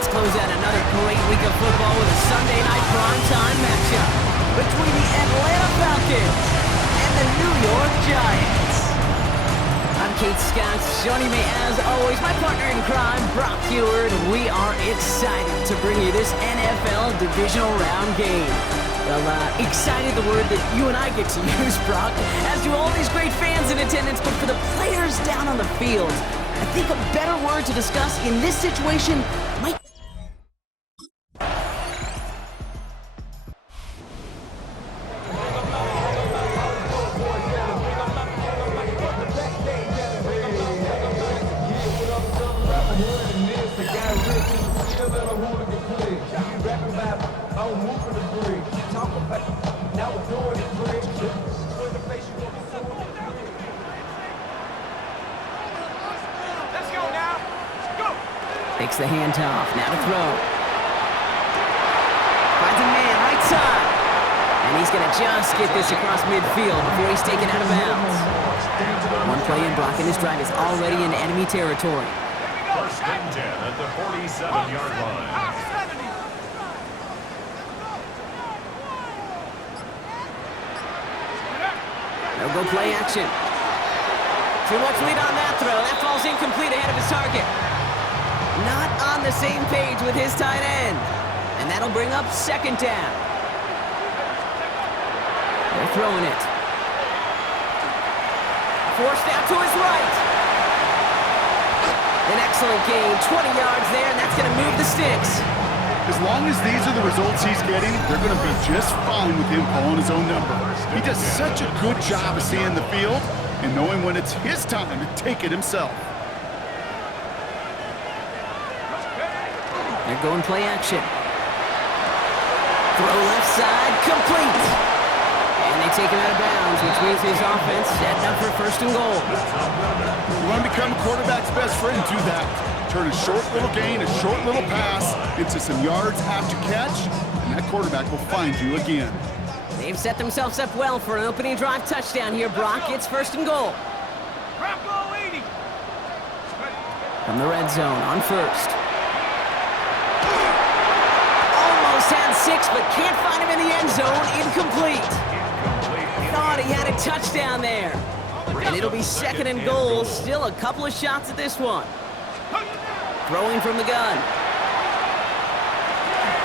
let's close out another great week of football with a Sunday night primetime matchup between the Atlanta Falcons and the New York Giants. I'm Kate Scott, joining me as always, my partner in crime, Brock Heward. We are excited to bring you this NFL Divisional Round game. Well, excited, the word that you and I get to use, Brock, as do all these great fans in attendance, but for the players down on the field, I think a better word to discuss in this situation might... Takes the handoff, now to throw. Finds a man, right side. And he's going to just get this across midfield before he's taken out of bounds. One play in, Brock, and his drive is already in enemy territory. First and 10 at the 47-yard line. They'll go play action. Too much lead on that throw. That falls incomplete ahead of his target. Not on the same page with his tight end. And that'll bring up second down. They're throwing it. Forced out to his right. An excellent gain. 20 yards there, and that's going to move the sticks. As long as these are the results he's getting, they're going to be just fine with him calling his own number. He does such a good job of seeing the field and knowing when it's his time to take it himself. They're going play action. Throw left side, complete. And they take him out of bounds, which means his offense setting up for first and goal. You want to become a quarterback's best friend, do that. Turn a short little gain, a short little pass into some yards after catch, and that quarterback will find you again. They've set themselves up well for an opening drive touchdown here, Brock. It's first and goal. From the red zone on first. Had 6, but can't find him in the end zone. Incomplete. Thought he had a touchdown there. And it'll be second and goal. Still a couple of shots at this one. Throwing from the gun.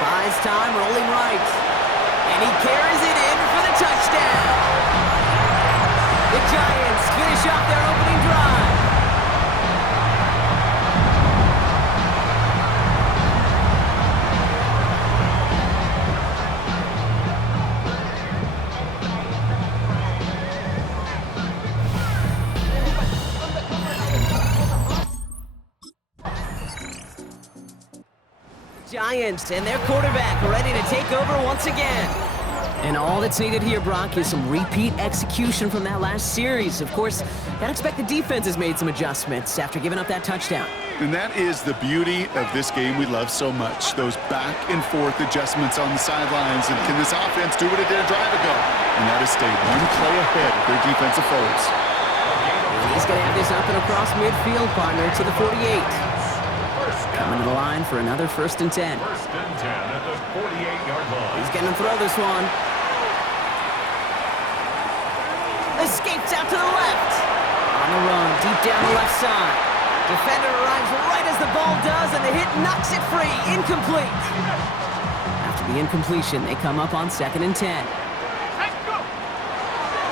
Buys time, rolling right. And he carries it in for the touchdown. The Giants finish off their opening drive. Giants and their quarterback ready to take over once again. And all that's needed here, Brock, is some repeat execution from that last series. Of course, gotta expect the defense has made some adjustments after giving up that touchdown. And that is the beauty of this game we love so much. Those back and forth adjustments on the sidelines. And can this offense do what it did a drive ago? And that is stay one play ahead of their defensive foes. And he's gonna have this up and across midfield, partner, to the 48. Coming to the line for another first and 10. First and 10 at the 48-yard line. He's going to throw this one. Escapes out to the left. On the run, deep down the left side. Defender arrives right as the ball does, and the hit knocks it free. Incomplete. After the incompletion, they come up on second and 10.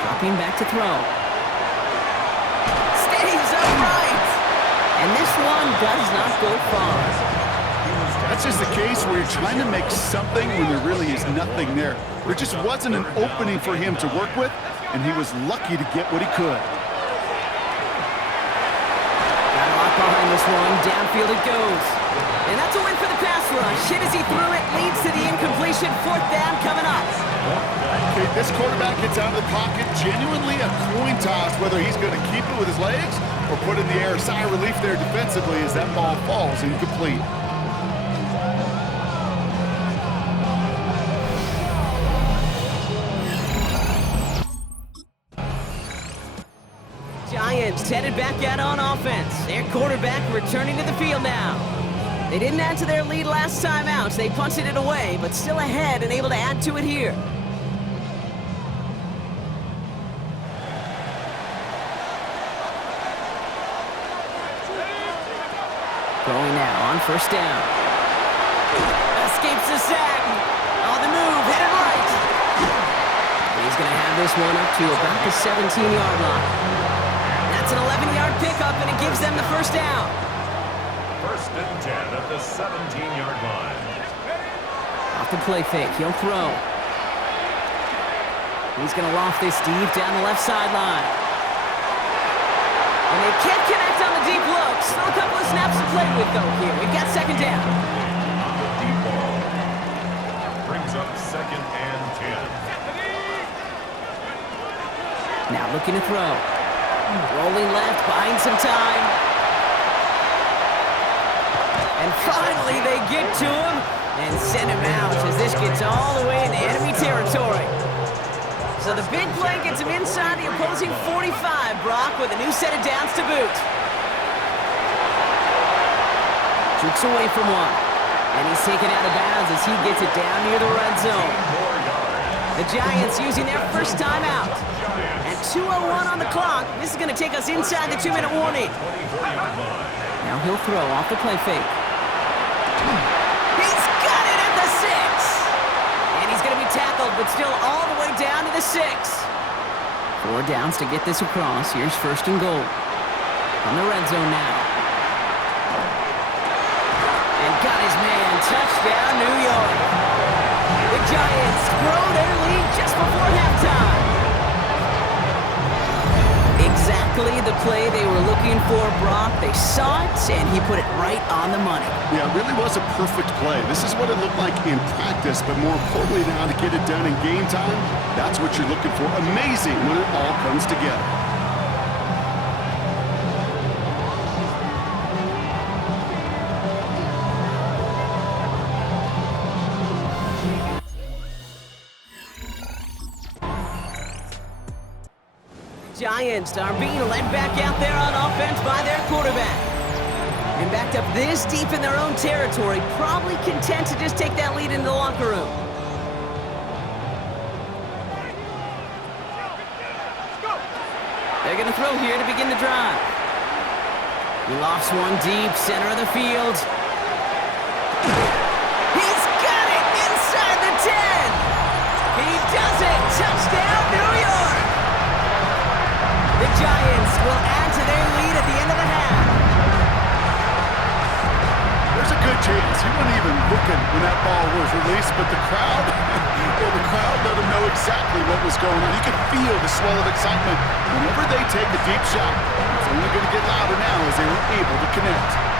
Dropping back to throw. Stays upright. And this one does not go far. That's just the case where you're trying to make something when there really is nothing there. There just wasn't an opening for him to work with, and he was lucky to get what he could. Got a lot behind this one. Downfield it goes. And that's a win for the pass rush. Hit as he threw it, leads to the incompletion. Fourth down coming up. Okay, this quarterback gets out of the pocket. Genuinely a coin toss whether he's going to keep it with his legs or put in the air. Sigh of relief there defensively as that ball falls incomplete. Giants headed back out on offense. Their quarterback returning to the field now. They didn't add to their lead last time out. They punted it away, but still ahead and able to add to it here. Going now on first down. Escapes the sack. On the move, headed right. He's going to have this one up to about the 17-yard line. That's an 11-yard pickup, and it gives them the first down. First and 10 at the 17-yard line. Off the play fake, he'll throw. He's going to loft this deep down the left sideline. And they can't connect on the deep look. Still a couple of snaps to play with, though, here. We've got second down. On the deep ball. Brings up second and 10. Now looking to throw. Rolling left, buying some time. And finally they get to him and send him out as this gets all the way into enemy territory. So the big play gets him inside the opposing 45, Brock, with a new set of downs to boot. Jukes away from one. And he's taken out of bounds as he gets it down near the red zone. The Giants using their first timeout. And 2:01 on the clock. This is going to take us inside the 2-minute warning. Now he'll throw off the play fake. He's got it at the 6. And he's going to be tackled, but still all the way down to the 6. 4 downs to get this across. Here's first and goal. On the red zone now. And got his man. Touchdown, New York. The Giants grow their lead just before halftime. Exactly the play they were looking for, Brock. They saw it, and he put it right on the money. Yeah, it really was a perfect play. This is what it looked like in practice, but more importantly now to get it done in game time, that's what you're looking for. Amazing when it all comes together. Giants are being led back out there on offense by their quarterback. And backed up this deep in their own territory, probably content to just take that lead into the locker room. They're going to throw here to begin the drive. He lofts one deep, center of the field. He's got it inside the 10. He does it. Touchdown, New York. The Giants will add to their lead at the end of the half. There's a good chance he wasn't even looking when that ball was released, but the crowd, well, the crowd let him know exactly what was going on. You could feel the swell of excitement. Whenever they take a deep shot, it's only going to get louder now as they were able to connect.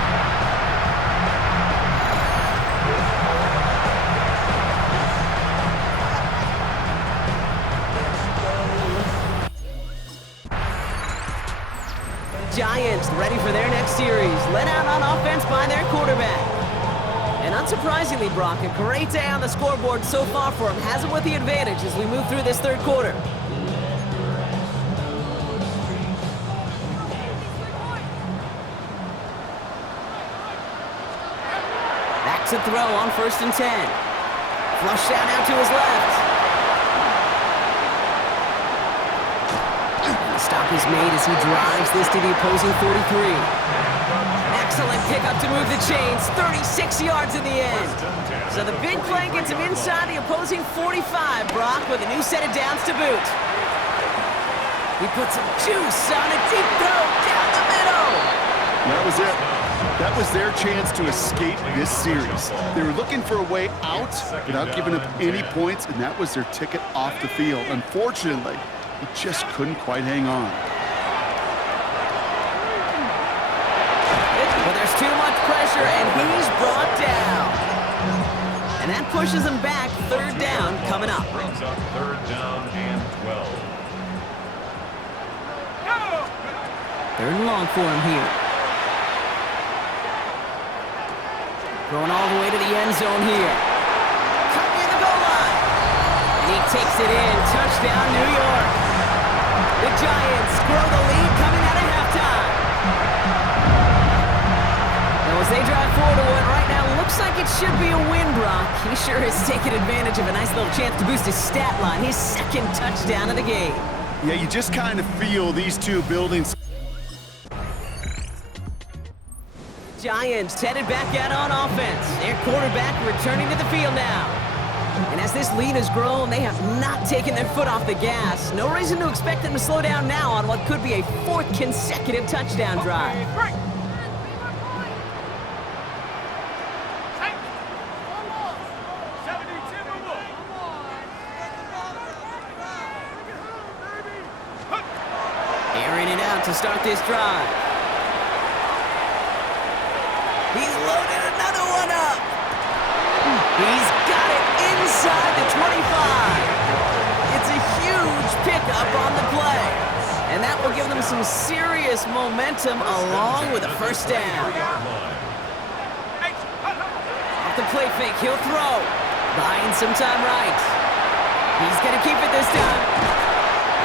Giants ready for their next series, led out on offense by their quarterback. And unsurprisingly, Brock, a great day on the scoreboard so far for him. Has him with the advantage as we move through this third quarter. Back to throw on first and 10. Flush down out to his left. Stop is made as he drives this to the opposing 43. Excellent pickup to move the chains. 36 yards in the end. So the big play gets him inside the opposing 45, Brock, with a new set of downs to boot. He puts some juice on a deep throw down the middle. That was it. That was their chance to escape this series. They were looking for a way out without giving up any points, and that was their ticket off the field. Unfortunately, he just couldn't quite hang on. But there's too much pressure, and he's brought down. And that pushes him back. Third down coming up. Brings up third down and 12. Third and long for him here. Going all the way to the end zone here. Cut near the goal line. And he takes it in. Touchdown, New York. The Giants grow the lead coming out of halftime. Now as they drive forward to win right Looks like it should be a win, Brock. He sure is taking advantage of a nice little chance to boost his stat line. His second touchdown of the game. Yeah, you just kind of feel these two buildings. Giants headed back out on offense. Their quarterback returning to the field now. And as this lead has grown, they have not taken their foot off the gas. No reason to expect them to slow down now on what could be a fourth consecutive touchdown drive. Airing it out to start this drive. He's loaded another one up. He's got it inside the 25. It's a huge pickup on the play. And that will give them some serious momentum along with a first down. Off the play fake, he'll throw. Buying some time right. He's going to keep it this time.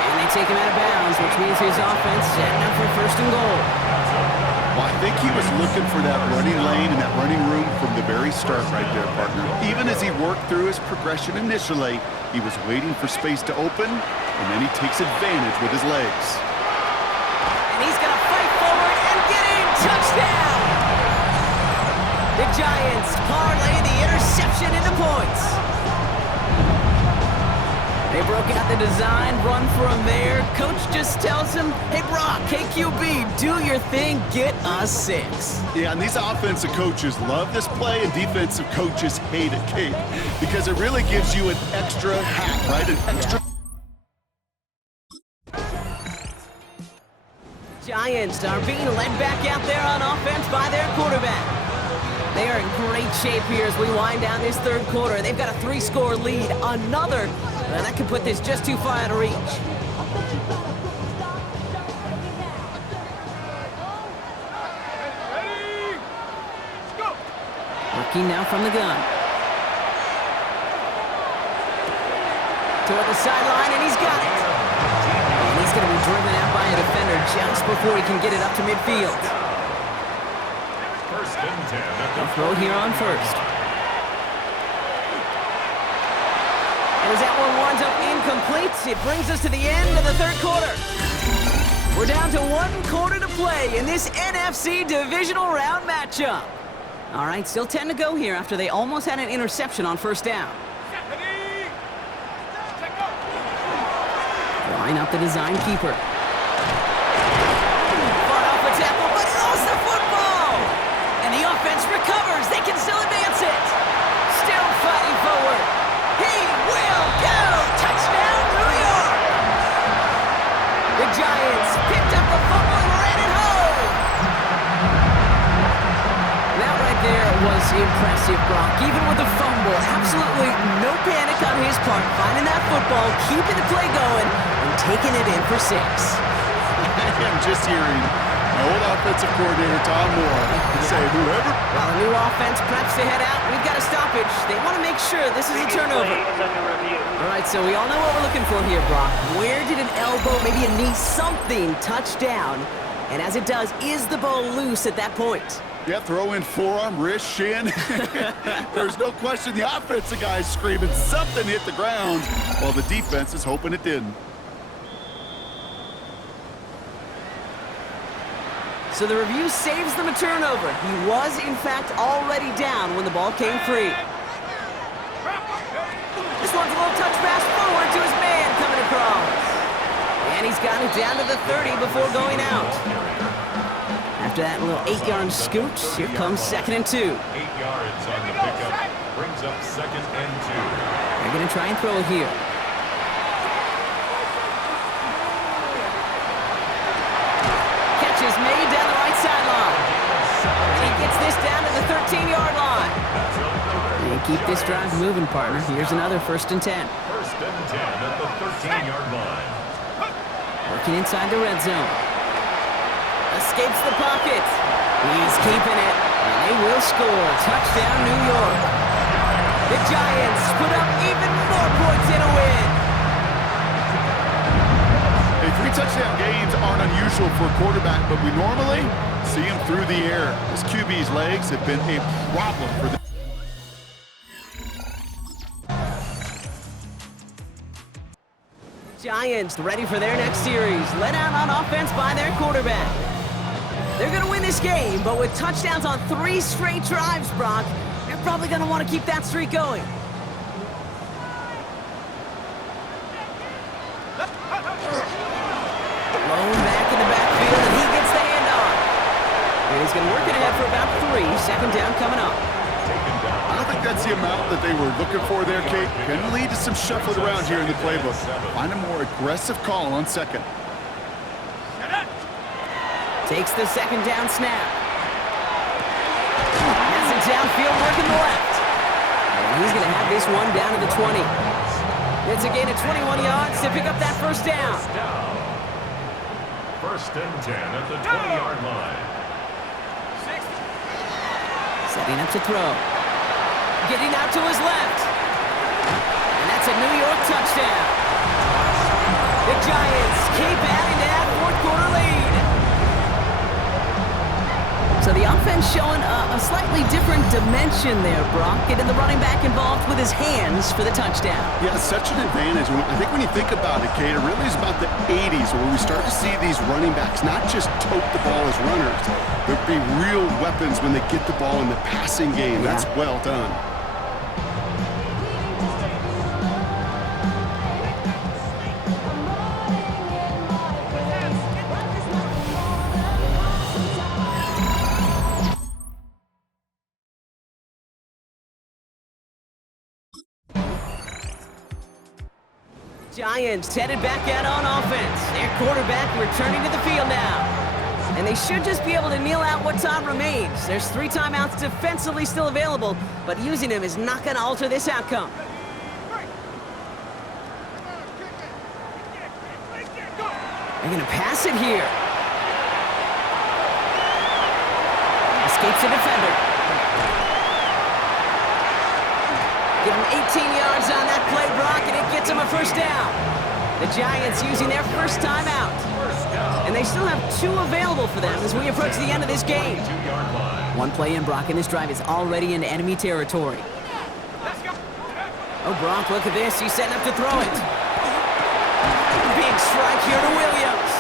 And they take him out of bounds, which means his offense setting up for first and goal. Well, I think he was looking for that running lane and that running room from the very start right there, partner. Even as he worked through his progression initially, he was waiting for space to open, and then he takes advantage with his legs. And he's going to fight forward and get in. Touchdown! The Giants parlay the interception into points. They broke out the design, run from there. Coach just tells him, hey, Brock, hey, QB, do your thing, get us 6. Yeah, and these offensive coaches love this play, and defensive coaches hate it, Kate, because it really gives you an extra hat, right? An extra. Giants are being led back out there on offense by their quarterback. They are in great shape here as we wind down this third quarter. They've got a 3-score lead. Another, and that could put this just too far out of reach. Working now from the gun. Toward the sideline, and he's got it. And he's going to be driven out by a defender just before he can get it up to midfield. First and 10 at the Throw here on first. And as that one winds up incomplete, it brings us to the end of the third quarter. We're down to 1 quarter to play in this NFC divisional round matchup. All right, still 10 to go here after they almost had an interception on first down. Line up the design keeper. Fought off a tackle, but lost the football. And the offense recovers. They can still advance it. Still fighting forward. He will go. Touchdown, New York. The Giants picked up the fumble and ran it home. That right there was impressive, Brock. Even with the fumble, absolutely no panic on his part. Finding that football, keeping the play going, and taking it in for 6. I'm just hearing my old offensive coordinator, Tom Moore, say whoever. While the new offense preps to head out, we've got a stoppage. They want to make sure this is a turnover. All right, so we all know what we're looking for here, Brock. Where did an elbow, maybe a knee, something touch down? And as it does, is the ball loose at that point? Yeah, throw in forearm, wrist, shin. There's no question the offensive guy's screaming something hit the ground while the defense is hoping it didn't. So the review saves them a turnover. He was, in fact, already down when the ball came free. This one's a little touch pass forward to his man coming across. And he's got it down to the 30 before going out. After that little 8-yard scoot, here comes 2nd and 2. 8 yards on the pickup. Brings up 2nd and 2. They're going to try and throw it here. Catch is made down the right sideline. And he gets this down to the 13-yard line. And keep this drive moving, partner. Here's another 1st and 10. 1st and 10 at the 13-yard line. Working inside the red zone. Escapes the pocket. He's keeping it. And they will score. Touchdown, New York. The Giants put up even more points in a win. Hey, 3 touchdown games aren't unusual for a quarterback, but we normally see him through the air. This QB's legs have been a problem for the Giants ready for their next series, led out on offense by their quarterback. They're going to win this game, but with touchdowns on 3 straight drives, Brock, they're probably going to want to keep that streak going. Lone back in the backfield, and he gets the handoff. And he's going to work it ahead for about 3. Second down coming up. I don't think that's the amount that they were looking for there, Kate. Can lead to some shuffling around here in the playbook. Find a more aggressive call on second. Takes the second down snap. Has it downfield, working the left. And he's going to have this one down to the 20. It's a gain of 21 yards to pick up that first down. First and 10 at the 20-yard line. Setting up to throw. Getting out to his left. And that's a New York touchdown. The Giants keep adding to that fourth-quarter lead. So the offense showing a slightly different dimension there, Brock. Getting the running back involved with his hands for the touchdown. Yeah, such an advantage. I think when you think about it, Kate, it really is about the 80s where we start to see these running backs not just tote the ball as runners, but be real weapons when they get the ball in the passing game. Yeah. That's well done. Giants headed back out on offense. Their quarterback returning to the field now. And they should just be able to kneel out what time remains. There's 3 timeouts defensively still available, but using them is not going to alter this outcome. They're going to pass it here. Escapes the defender. Give him 18 yards on that play, Brock, and it gets him a first down. The Giants using their first timeout. And they still have 2 available for them as we approach the end of this game. 1 play in, Brock, and this drive is already into enemy territory. Oh, Brock, look at this. He's setting up to throw it. Big strike here to Williams.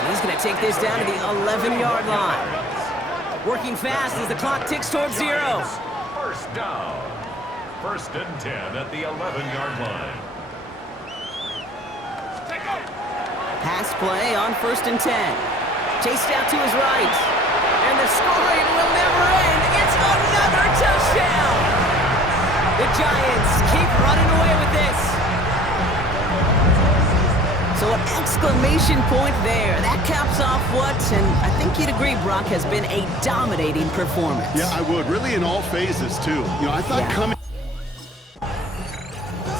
And he's going to take this down to the 11-yard line. Working fast as the clock ticks towards 0. First down. First and 10 at the 11-yard line. Pass play on first and 10. Chased out to his right. And the scoring will never end. It's another touchdown. The Giants keep running away with this. So an exclamation point there. That caps off what, and I think you'd agree, Brock, has been a dominating performance. Yeah, I would. Really in all phases, too. You know, I thought coming...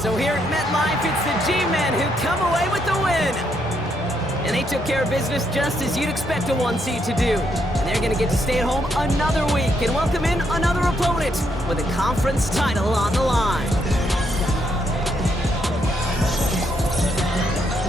So here at MetLife, it's the G-Men who come away with the win. And they took care of business just as you'd expect a 1 seed to do. And they're going to get to stay at home another week and welcome in another opponent with a conference title on the line.